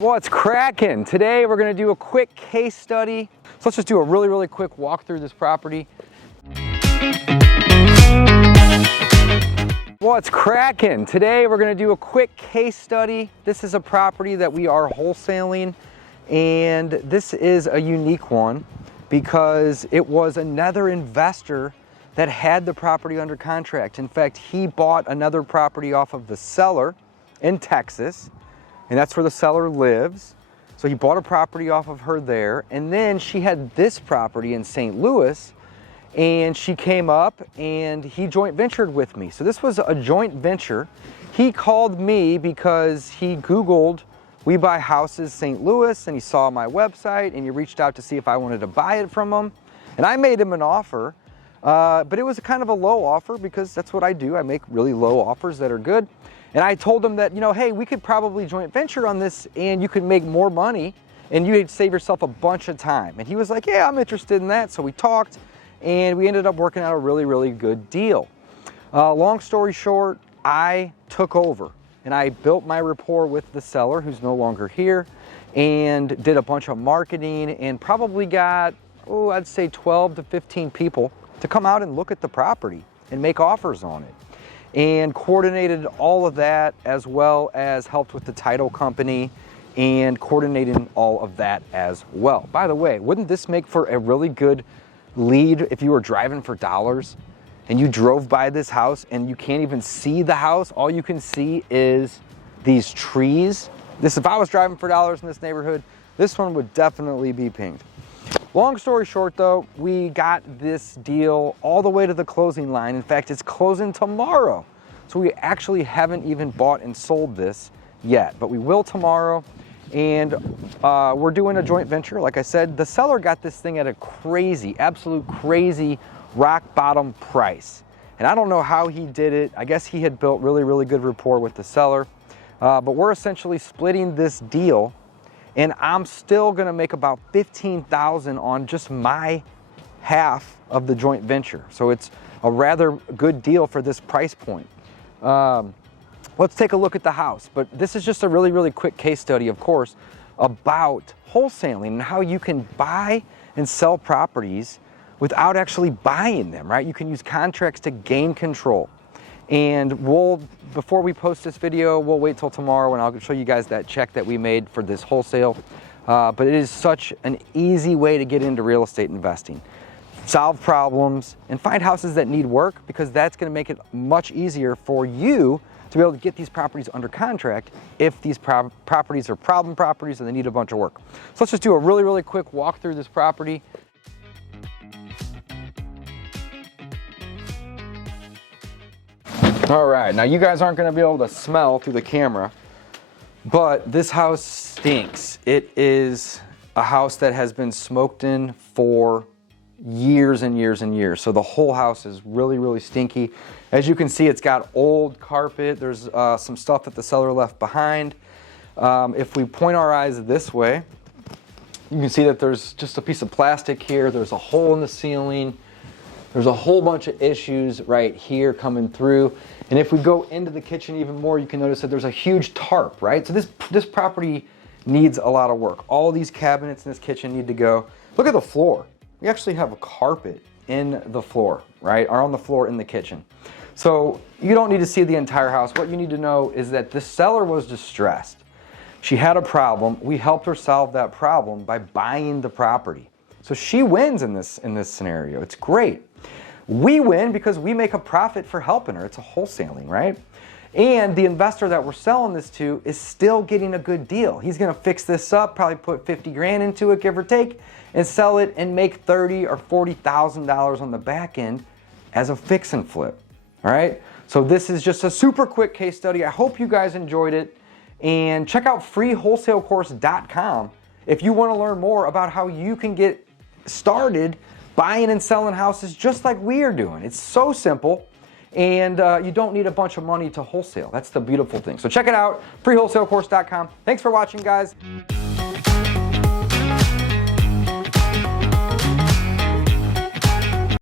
What's cracking? Today we're going to do a quick case study. So let's just do a really quick walk through this property. What's cracking? Today we're going to do a quick case study. This is a property that we are wholesaling, and this is a unique one because it was another investor that had the property under contract. In fact, he bought another property off of the seller in Texas, and that's where the seller lives. So he bought a property off of her there, and then she had this property in St. Louis, and she came up and he joint ventured with me. So this was a joint venture. He called me because he Googled We Buy Houses St. Louis, and he saw my website, and he reached out to see if I wanted to buy it from him. And I made him an offer, but it was kind of a low offer because that's what I do. I make really low offers that are good. And I told him that, hey, we could probably joint venture on this and you could make more money and you'd save yourself a bunch of time. And he was like, yeah, I'm interested in that. So we talked and we ended up working out a really good deal. Long story short, I took over and I built my rapport with the seller, who's no longer here, and did a bunch of marketing and probably got, I'd say 12 to 15 people to come out and look at the property and make offers on it. And coordinated all of that, as well as helped with the title company and coordinating all of that as well. By the way, wouldn't this make for a really good lead if you were driving for dollars and you drove by this house and you can't even see the house? All you can see is these trees. If I was driving for dollars in this neighborhood, this one would definitely be pinged. Long story short though, we got this deal all the way to the closing line. In fact, it's closing tomorrow. So we actually haven't even bought and sold this yet, but we will tomorrow. And we're doing a joint venture. Like I said, the seller got this thing at a absolute crazy rock bottom price. And I don't know how he did it. I guess he had built really good rapport with the seller. But we're essentially splitting this deal, and I'm still gonna make about $15,000 on just my half of the joint venture. So it's a rather good deal for this price point. Let's take a look at the house. But this is just a really quick case study, of course, about wholesaling and how you can buy and sell properties without actually buying them, right? You can use contracts to gain control. And before we post this video, we'll wait till tomorrow and I'll show you guys that check that we made for this wholesale. But it is such an easy way to get into real estate investing. Solve problems and find houses that need work, because that's gonna make it much easier for you to be able to get these properties under contract if these properties are problem properties and they need a bunch of work. So let's just do a really quick walk through this property. All right, now you guys aren't gonna be able to smell through the camera, but this house stinks. It is a house that has been smoked in for years and years. So the whole house is really stinky. As you can see, it's got old carpet. There's some stuff that the seller left behind. If we point our eyes this way, you can see that there's just a piece of plastic here. There's a hole in the ceiling. There's a whole bunch of issues right here coming through. And if we go into the kitchen even more, you can notice that there's a huge tarp, right? So this property needs a lot of work. All these cabinets in this kitchen need to go. Look at the floor. We actually have a carpet in the floor, right? Or on the floor in the kitchen. So you don't need to see the entire house. What you need to know is that the seller was distressed. She had a problem. We helped her solve that problem by buying the property. So she wins in this scenario. It's great. We win because we make a profit for helping her. It's a wholesaling, right? And the investor that we're selling this to is still getting a good deal. He's gonna fix this up, probably put 50 grand into it, give or take, and sell it and make $30,000 or $40,000 on the back end as a fix and flip, all right? So this is just a super quick case study. I hope you guys enjoyed it, and check out freewholesalecourse.com if you wanna learn more about how you can get started buying and selling houses just like we are doing. It's so simple, and you don't need a bunch of money to wholesale. That's the beautiful thing. So check it out, freewholesalecourse.com. Thanks for watching, guys.